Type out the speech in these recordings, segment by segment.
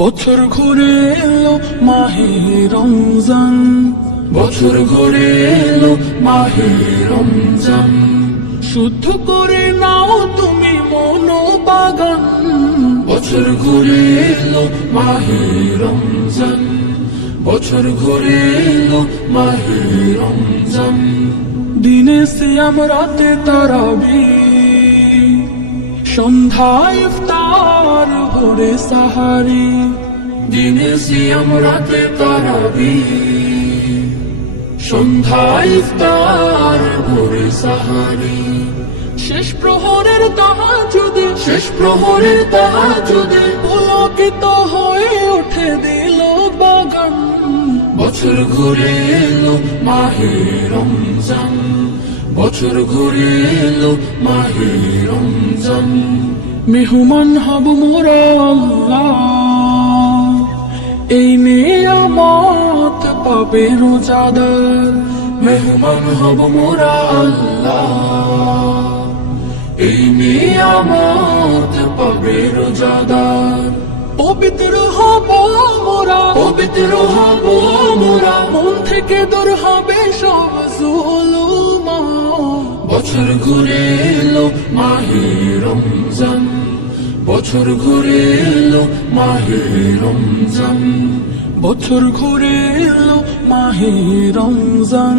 বছর ঘুরে এলো মাহে রমজান, বছর ঘুরে এলো মাহে রমজান। শুদ্ধ করে নাও তুমি মনোবাগান, বছর ঘুরে এলো মাহে রমজান, বছর ঘুরে এলো মাহে রমজান। দিনে সিয়াম রাতে তারাবি, সন্ধ্যায় ইফতার ভোরে সাহারি। দিনে সিয়াম রাতে তারাবি, সন্ধ্যায় ইফতার ভোরে সাহারি। শেষ প্রহরের তাহাজ্জুদে, শেষ প্রহরের তাহাজ্জুদে পুলকিত হয়ে ওঠে দিল বাগান। বছর ঘুরে এলো মাহে রমজান, বছর ঘুরে এলো মাহে রমজান। মেহমান হব মোরা আল্লাহ, এই নিয়ামত পাবে রোজাদার। মেহমান হব মোরা আল্লাহ, এই নিয়ামত পাবে রোজাদার। পবিত্র হব মোরা, পবিত্র হব মোরা, মন থেকে দূর হবে সব জুলুম। বছর ঘুরে এলো মাহে রমজান, বছর ঘুরে এলো মাহে রমজান। বছর ঘুরে এলো মাহে রমজান,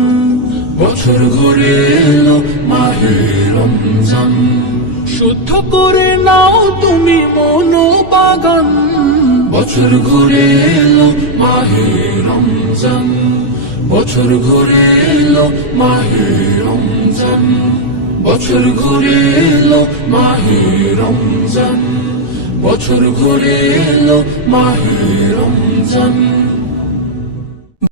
বছর ঘুরে এলো মাহে রমজান। শুদ্ধ করে নাও তুমি মনোবাগান, বছর ঘুরে এলো মাহে রমজান, বছর ঘুরে এলো মাহে রমজান। বছর ঘুরে এলো মাহে রমজান, বছর ঘুরে এলো মাহে রমজান।